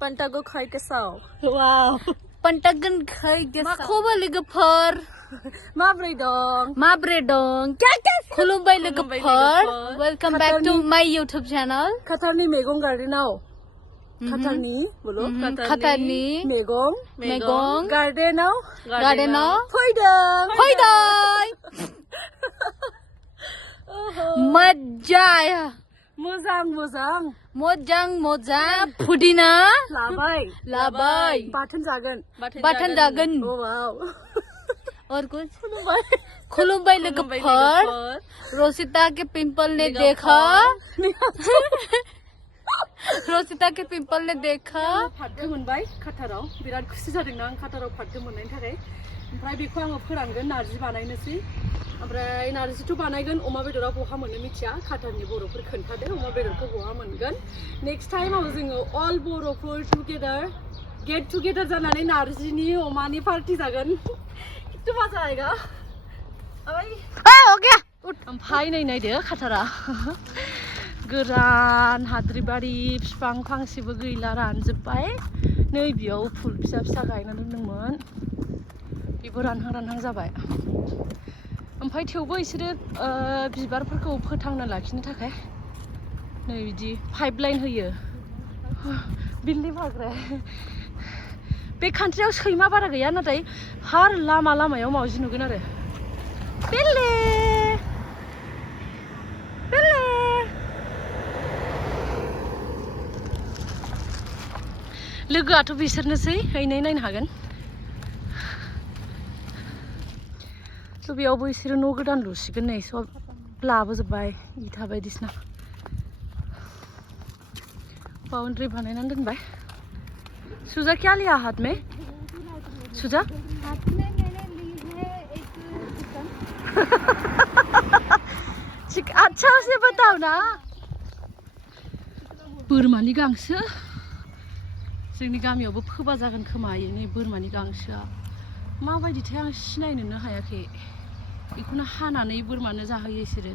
Pantago khai kesau. Wow. Pantagan khai gesau. Makoba ligapar. Mabre dong. Mabre dong. Kya? Khulumbai ligapar. Welcome back to my YouTube channel. Khatarni megong gardenau. Khatarni, bolo. Khatarni. Megong. Gardenau. Foidong. Majaya. Mojang. Mojang. Pudina. Labai. Batan dagan. Oh wow. और कुछ खुलुम्बाई लगफर Rosita के pimple ने देखा Rosita के pimple ने देखा फाटो मोनबाय खाटाराव बिराद खुसि जादों ना आं खाटाराव फाटो मोननायनि थाखाय ओमफ्राय बेखौ आङो फोरानगोन नारजि बानायनोसै ओमफ्राय नारजिथ' बानायगोन अमा बेदरा बहा मोनो मिथिया खाटारनि बर'फोर खोन्थादो अमा बेदरखौ बहा मोनगोन नेक्स्ट टाइमाव जोङो अल बर'फोर टुगेदार गेट टुगेदार जानानै नारजिनि अमानि पार्टि जागोन किन्तु मजा आएगा ओइ हो गया ओमफ्राय नै नायदो खाटारा गोरान हाद्रिबारि बिफां फांसेबो गैला रानजोब्बाय नै बेयाव फुल फिसा फिसा गायना दोनदोंमोन बेबो रानहां जाबाय ओमफ्राय थेवबो बिसोरो बिबारफोरखौ फोथांना लाखिनो थाखाय नै बिदि पाइपलाइन होयो बिल्डिं बाग्रा बे कान्ट्रियाव सैमा बारा गैया नाथाय हार लामायाव मावजि नुगोन आरो बेले लोगोआथ' बिसोरनोसै हैनाय नायनो हागोन स' बेयावबो बिसोरो न' गोदान लुसिगोन नै सब लाबोजोब्बाय इथा बायदिसिना बाउन्ड्रि बानायनानै दोनबाय सुजा क्या लिया हाथ में सुजा हाथ में मैंने ली है एक चिकन अच्छा से बताओ ना बोरमानि गांसो जोंनि गामियावबो फोबा जागोन खोमा इनि बोरमानि गांसोआ माबायदिथाय आं सिनायनोनो हायाखै बेखौनो हानानै बोरमानो जाहोयो बिसोरो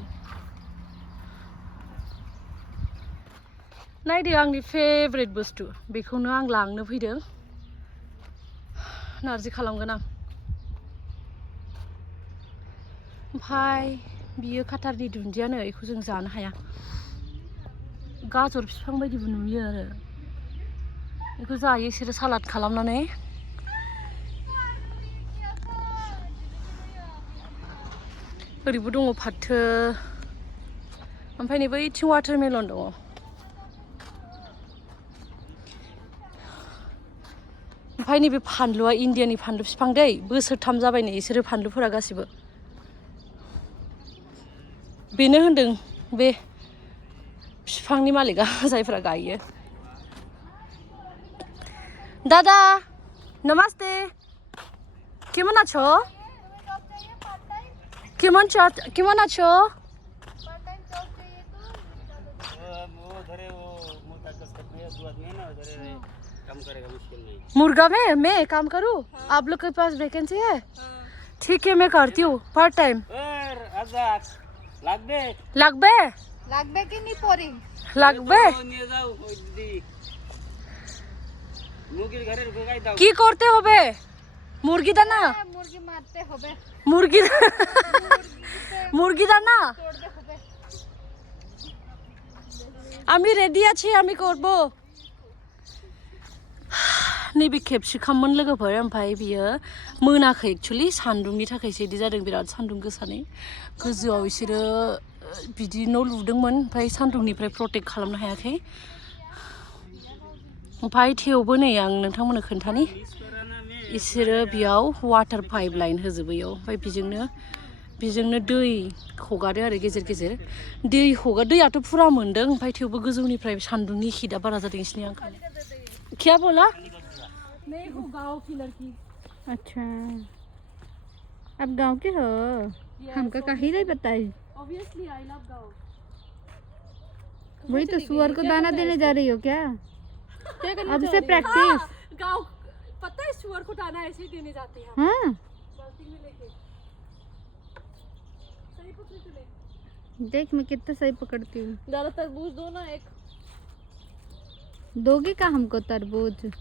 नायदो आंनि फेभरेट बुस्थु बेखौनो आं लांनो फैदों नारजि खालामगोन आं ओमफ्राय बियो खाटारनि दुन्दियानो बेखौ जों जानो हाया गाजर बिफां बायदिबो नुयो आरो बेखौ जायो बिसोरो सालाद खालामनानै ओरैबो दङ फाथो ओमफ्राय नै बैथिं वाटारमेलन दङ ओमफ्राय नैबे फानलुआ इण्डियानि फानलु बिफां दै बोसोरथाम जाबाय नै बिसोरो फानलुफोरा गासिबो बेनो होनदों बे बिफांनि मालिकआ जायफोरा गायो दादा नमस्ते केमन आछो केमन आछो मुर्गा में मैं काम करूँ आप लोग के पास वैकेंसी है ठीक है मैं करती हूँ पार्ट टाइम লাগবে কি নি পরি লাগবে কি করতে হবে মুরগি দানা মুরগি মারতে হবে মুরগি দানা আমি রেডি আছি আমি করব नैबे खेबसेखामोन लोगोफोर ओमफ्राय बियो मोनाखै एक्चुअलि सान्दुंनि थाखायसो बिदि जादों बिराद सान्दुं गोसानै गोजौआव बिसोरो बिदि न' लुदोंमोन ओमफ्राय सान्दुंनिफ्राय प्रटेक्ट खालामनो हायाखै ओमफ्राय थेवबो नै आं नोंथांमोननो खोन्थानि बिसोरो बेयाव वाटार पाइप लाइन होजोबो बेयाव ओमफ्राय बेजोंनो दै हगारो आरो गेजेर गेजेर दैयाथ' फुरा मोन्दों ओमफ्राय थेवबो गोजौनिफ्राय सान्दुंनि हिटआ बारा जादों इसनि आंखाल क्या बोला मैं हूँ गाँव की लड़की अच्छा अब गांव के हो हमका कहीं नहीं बताई ऑब्वियसली आई लव गाँव वही तो सुअर को दाना देने जा रही हो क्या अब से प्रैक्टिस गाँव पता है सुअर को दाना ऐसे ही देने जाते हैं हाँ बाल्टी में लेके सही पकड़ी तूने देख मैं कितना सही पकड़ती हूँ ज़्यादा तरबूज दो ना एक दोगे क्या हमको तरबूज?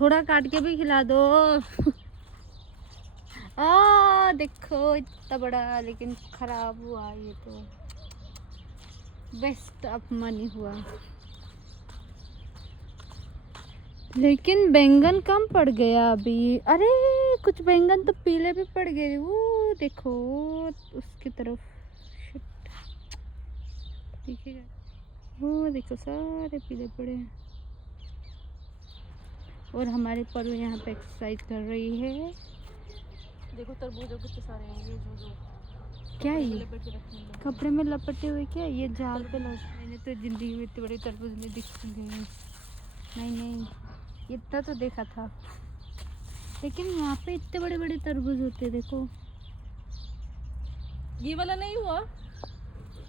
थोड़ा काट के भी खिला दो। देखो इतना बड़ा, लेकिन खराब हुआ ये तो। वेस्ट ऑफ मनी हुआ। लेकिन बैंगन कम पड़ गया अभी। अरे कुछ बैंगन तो पीले भी पड़ गए। वो देखो उसकी तरफ, दिखेगा वो, देखो सारे पीले पड़े हैं। और हमारे परू यहाँ पे एक्सरसाइज कर रही है। देखो तरबूज कितने सारे हैं, ये जो क्या ये लपेट के रखे हैं। कपड़े में लपटे हुए? क्या ये जाल पे लग? मैंने तो जिंदगी में इतने बड़े तरबूज नहीं दिख गए। नहीं इतना तो देखा था, लेकिन यहाँ पे इतने बड़े बड़े तरबूज होते हैं। देखो ये वाला नहीं हुआ।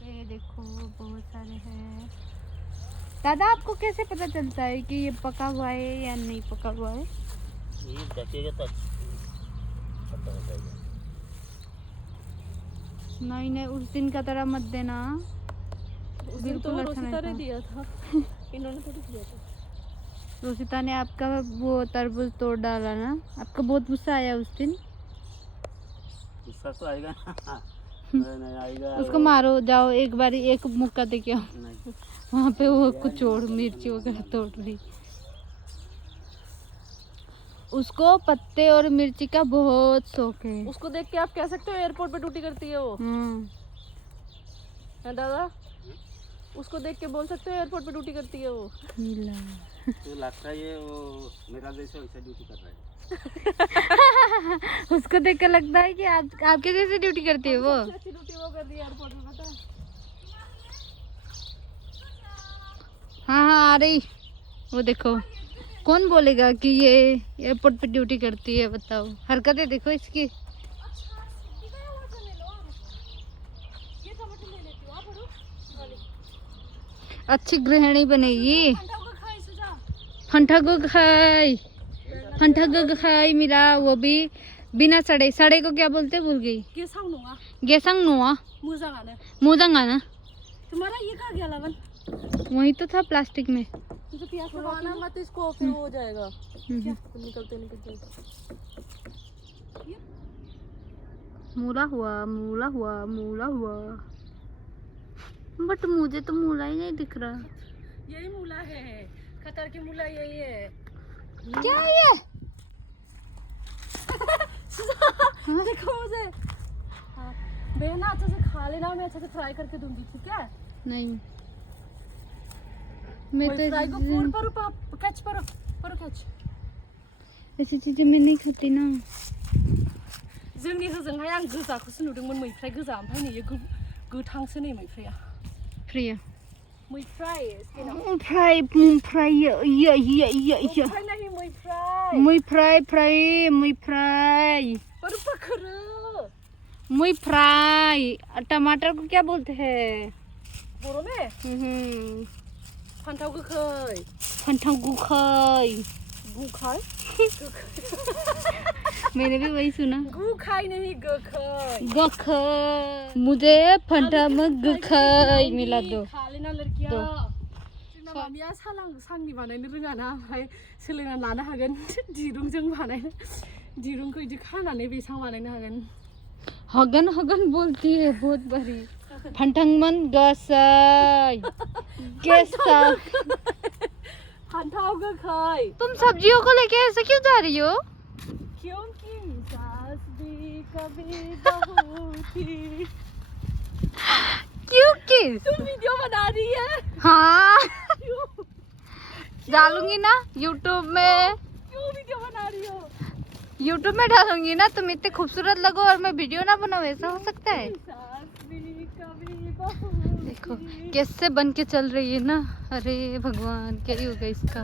ये देखो बहुत सारे हैं। दादा आपको कैसे पता चलता है कि ये पका हुआ है या नहीं पका हुआ है? ये ढकेगा तो पता हो जाएगा। नहीं उस दिन का तरह मत देना। उस दिन बिल्कुल तो अच्छा नहीं रोसिता ने था। दिया था। इन्होंने थोड़ी दिया था। रोसिता ने आपका वो तरबूज तोड़ डाला ना। आपका बहुत गुस्सा आया उस दिन। गुस्सा तो आएगा। नहीं आएगा। उसको मारो, जाओ एक बार एक मुक्का दे के आओ। नहीं। वहाँ पे वो कुछ और मिर्ची वगैरह तोड़ रही। उसको पत्ते और मिर्ची का बहुत शौक है। उसको देख के आप कह सकते हो एयरपोर्ट पे ड्यूटी करती है वो। है दादा, उसको देख के बोल सकते हो एयरपोर्ट पे ड्यूटी करती है वो। मिला। तो लगता है ये वो मेरा जैसे वैसे ड्यूटी कर रहा है। उसको देख कर लगता है कि आपके जैसे ड्यूटी करती है वो। सबसे अच्छी ड्यूटी वो कर रही है एयरपोर्ट में, पता है। हाँ आ रही। वो देखो कौन बोलेगा कि ये एयरपोर्ट पे ड्यूटी करती है? बताओ, हरकतें देखो इसकी। अच्छी गृहिणी बनेगी। फंटा गो खाई मिला, वो भी बिना सड़े। सड़े को क्या बोलते भूल गई। गेसंग नुआ मोजांगाना। तुम्हारा ये कहाँ गया लवन? वही तो था प्लास्टिक में। मुझे प्याज पकाना मत, इसको फिर हो जाएगा। निकलते मूला हुआ। बट मुझे तो मूला ही नहीं दिख रहा। यही मूला है, खतर की मूला यही है। क्या है ये? देखो मुझे। हाँ, बहना अच्छे से खा लेना, मैं अच्छे से फ्राई करके दूंगी, ठीक है? नहीं मैं तो फ्राई को फोड़ पर कैच कैच। ऐसी चीजें मैं नहीं खाती ना। जोंनि होजोंहाय आं गोजाखौसो नुदोंमोन, मैफ्राय गोजा, ओमफ्राय नै गोथांसो नै मैफ्राया। फ्रिया मैफ्राय फ्राई टमाटर को क्या बोलते हैं बर' में? फान्थाव गोखै। फान्थाव गोखै। मैंने भी वही सुना। गोखै नहीं गोखै। गोखै। मुझे फंटा में गोखै मिला दो। खा लेना लड़किया। जोंना मामिया सांनि बानायनो रोङा ना, ओमफ्राय सोलोंना लानो हागोन। दिरुंजों बानायनो, दिरुंखौ इदि खानानै बैसां बानायनो हागोन। हगन बोलती है बहुत बड़ी। फंटंगमन गसाई कैसा। फान्थाव गोखै। तुम सब्जियों को लेके ऐसे क्यों जा रही हो? क्योंकि सास भी कभी बहू थी। क्योंकि तुम वीडियो बना रही है। हाँ डालूंगी ना यूट्यूब में। क्यों वीडियो बना रही हो? यूट्यूब में डालूंगी ना। तुम इतने खूबसूरत लगो और मैं वीडियो ना बनाऊं, ऐसा हो सकता है? देखो कैसे बन के चल रही है ना। अरे भगवान क्या ही होगा इसका।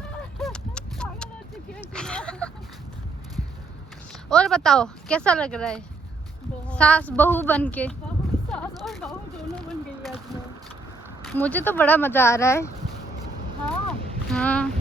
और बताओ कैसा लग रहा है? सास बहू बन के। सास और बहू दोनों बन गई आज मैं। मुझे तो बड़ा मजा आ रहा है। हाँ हाँ